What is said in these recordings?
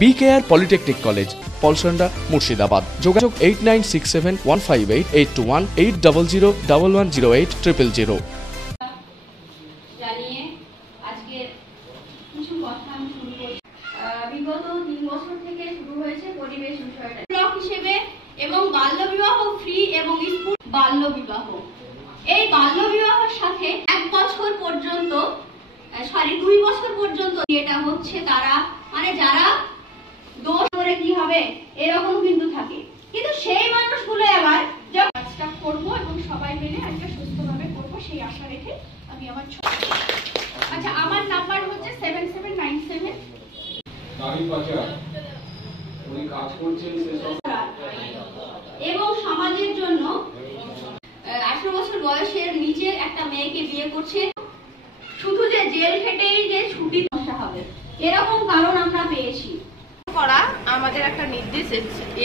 BKR polytechnic college, Palsanda, Murshidabad. যোগাযোগ 8967158821 8001108 000। জানিয়ে আজকে কিছু কথা আমি শুরু করছি। বিগত 3 বছর থেকে শুরু হয়েছে পরিবেশ বিষয়টা ব্লক হিসেবে এবং বাল্যবিবাহ ফ্রি এবং স্কুল বাল্যবিবাহ। এই বাল্যবিবাহের সাথে 1 বছর পর্যন্ত 2 বছর পর্যন্ত এটা হচ্ছে তারা মানে যারা দোষ করে কি হবে এরকম কিন্তু থাকে, কিন্তু সেই মানুষগুলো এবার কাজটা করব এবং সবাই মিলে একটা সুস্থভাবে করব সেই আশা রেখে আমি আমার আচ্ছা আমার নাম্বার হচ্ছে 7797 উনি কাজ করছেন এবং সমাজের জন্য 18 বছর বয়সের নিচের একটা মেয়েকে বিয়ে করছে শুধু যে জেল খেটেই যে ছুটি আসা হবে এরকম কারণ আমরা পেয়েছি। করা আমাদের একটা নির্দেশ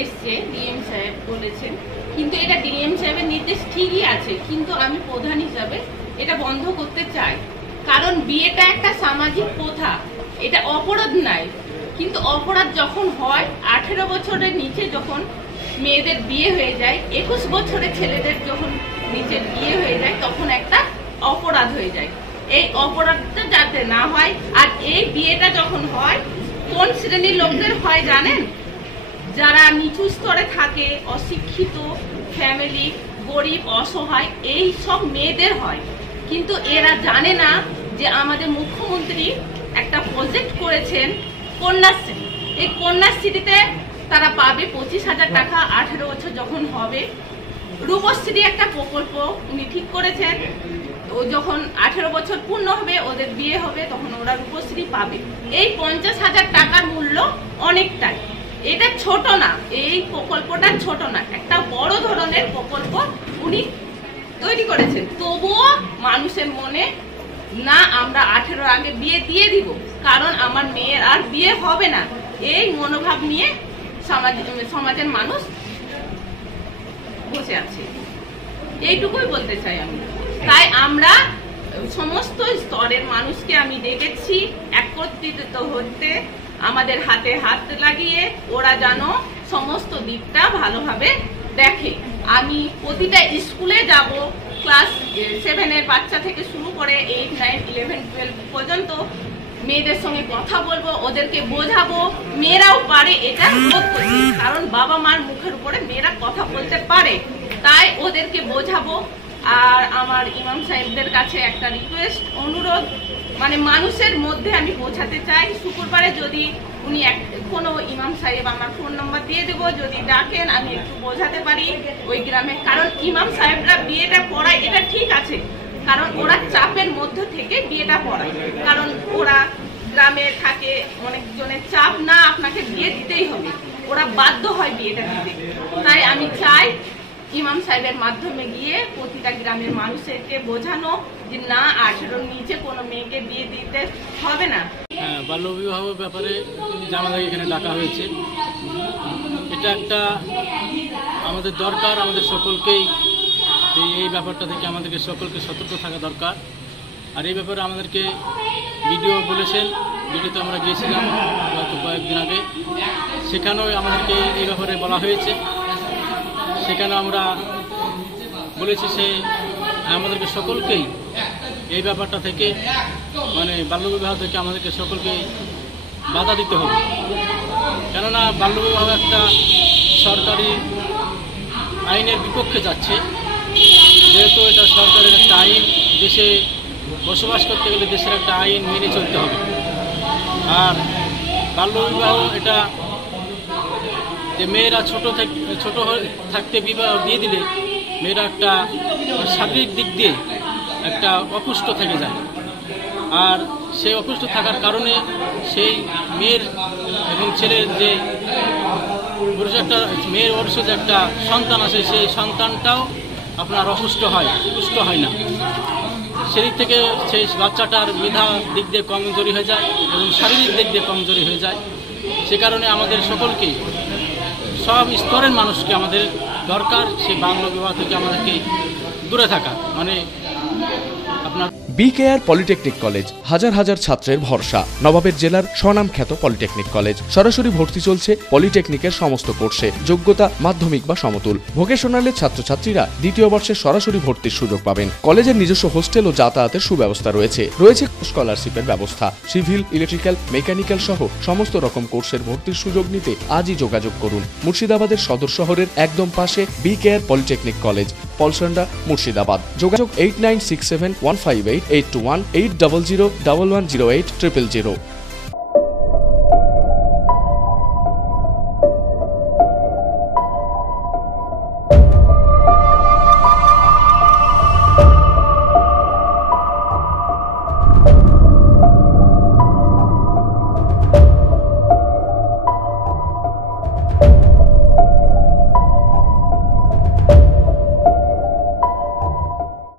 এসছে, ডিএম সাহেব বলেছেন, কিন্তু এটা ডিএম সাহেবের নির্দেশ ঠিকই আছে, কিন্তু আমি প্রধান হিসাবে এটা বন্ধ করতে চাই। কারণ বিয়েটা একটা সামাজিক প্রথা, এটা অপরাধ নাই, কিন্তু অপরাধ যখন হয় 18 বছরের নিচে যখন মেয়েদের বিয়ে হয়ে যায়, 21 বছরের ছেলেদের যখন নিচে বিয়ে হয়ে যায় তখন একটা অপরাধ হয়ে যায়। এই অপরাধটা যাতে না হয়, আর এই বিয়েটা যখন হয় কোন শ্রেণীর লোকদের হয় জানেন? যারা নিচু স্তরে থাকে, অশিক্ষিত ফ্যামিলি, গরিব, অসহায়, এই সব মেয়েদের হয়। কিন্তু এরা জানে না যে আমাদের মুখ্যমন্ত্রী একটা প্রজেক্ট করেছেন কন্যাশ্রী। এই কন্যাশ্রীতে তারা পাবে 25,000 টাকা 18 বছর যখন হবে। রূপশ্রী একটা প্রকল্প উনি ঠিক করেছেন, ও যখন 18 বছর পূর্ণ হবে ওদের বিয়ে হবে তখন ওরা রূপশ্রী পাবে। এই 50,000 টাকার মূল্য অনেকটাই, এটা ছোট না, এই প্রকল্পটা ছোট না, একটা বড় ধরনের প্রকল্প উনি তৈরি করেছেন। তবুও মানুষের মনে না আমরা 18 আগে বিয়ে দিয়ে দিব, কারণ আমার মেয়ের আর বিয়ে হবে না, এই মনোভাব নিয়ে সমাজের মানুষ বসে আছে। এইটুকুই বলতে চাই আমি। তাই আমরা সমস্ত স্তরের মানুষকে আমি ডেকেছি একত্রিত হতে, আমাদের হাতে হাত লাগিয়ে ওরা যেন সমস্ত দিকটা ভালোভাবে দেখে। আমি প্রতিটা স্কুলে যাব, ক্লাস 7-এর বাচ্চা থেকে শুরু করে 8, 9, 11, 12 পর্যন্ত মেয়েদের সঙ্গে কথা বলবো, ওদেরকে বোঝাবো মেয়েরাও পারে এটা রোধ করতে, কারণ বাবা মার মুখের উপরে মেয়েরা কথা বলতে পারে, তাই ওদেরকে বোঝাবো। আর আমার ইমাম সাহেবদের কাছে একটা রিকোয়েস্ট, অনুরোধ, মানে মানুষের মধ্যে আমি পৌঁছাতে চাই। শুক্রবারে যদি উনি কোনো ইমাম সাহেব আমার ফোন নাম্বার দিয়ে দেবো, যদি ডাকেন আমি একটু বোঝাতে পারি ওই গ্রামে। কারণ ইমাম সাহেবরা বিয়েটা পড়ায় এটা ঠিক আছে, কারণ ওরা চাপের মধ্যে থেকে বিয়েটা পড়ায়, কারণ ওরা গ্রামে থাকে, অনেকজনের চাপ না আপনাকে বিয়ে দিতেই হবে, ওরা বাধ্য হয় বিয়েটা দিতে। তাই আমি চাই ইমাম সাহেবের মাধ্যমে গিয়ে প্রতিটা গ্রামের মানুষকে বোঝানো যে না 18-র নিচে কোনো মেয়েকে বিয়ে দিতে হবে না। বাল্যবিবাহ ব্যাপারে যে আমাদের এখানে ডাকা হয়েছে, এটা একটা আমাদের দরকার, আমাদের সকলকেই এই ব্যাপারটা থেকে আমাদেরকে সকলকে সতর্ক থাকা দরকার। আর এই ব্যাপারে আমাদেরকে ভিডিও বলেছেন, ভিডিওতে আমরা গিয়েছিলাম গত কয়েকদিন আগে, সেখানেও আমাদেরকে এই ব্যাপারে বলা হয়েছে। সেখানে আমরা বলেছি আমাদেরকে সকলকেই এই ব্যাপারটা থেকে মানে বাল্যবিবাহ থেকে আমাদেরকে সকলকে বাধা দিতে হবে, কেননা বাল্যবিবাহ একটা সরকারি আইনের বিপক্ষে যাচ্ছে। যেহেতু এটা সরকারের একটা আইন, দেশে বসবাস করতে গেলে দেশের একটা আইন মেনে চলতে হবে। আর বাল্যবিবাহ এটা যে মেয়েরা ছোট থাকতে বিয়ে দিলে মেয়েরা একটা শারীরিক দিক দিয়ে একটা অপুষ্ট থেকে যায়, আর সেই অপুষ্ট থাকার কারণে সেই মেয়ের এবং ছেলের যে একটা মেয়ের অবশ্য যে একটা সন্তান আছে, সেই সন্তানটাও আপনার অপুষ্ট হয়, পুষ্ট হয় না। সেদিক থেকে সেই বাচ্চাটার মেধা দিক দিয়ে কমজোরি হয়ে যায় এবং শারীরিক দিক দিয়ে কমজোরি হয়ে যায়। সে কারণে আমাদের সকলকে, সব স্তরের মানুষকে আমাদের দরকার সেই বাল্যবিবাহ থেকে আমাদেরকে দূরে থাকা, মানে আপনার বিকেআর পলিটেকনিক কলেজ হাজার হাজার ছাত্রের ভরসা। নবাবের জেলার স্বনামখ্যাত পলিটেকনিক কলেজ। সরাসরি ভর্তি চলছে পলিটেকনিকের সমস্ত কোর্সে। যোগ্যতা মাধ্যমিক বা সমতুল। ভোকেশনালের ছাত্রছাত্রীরা দ্বিতীয় বর্ষে সরাসরি ভর্তির সুযোগ পাবেন। কলেজের নিজস্ব হোস্টেল ও যাতায়াতের সুব্যবস্থা রয়েছে। রয়েছে স্কলারশিপের ব্যবস্থা। সিভিল, ইলেকট্রিক্যাল, মেকানিক্যাল সহ সমস্ত রকম কোর্সের ভর্তির সুযোগ নিতে আজই যোগাযোগ করুন। মুর্শিদাবাদের সদর শহরের একদম পাশে BKR polytechnic college, Palsanda, Murshidabad. যোগাযোগ 8967158821 8001108 000।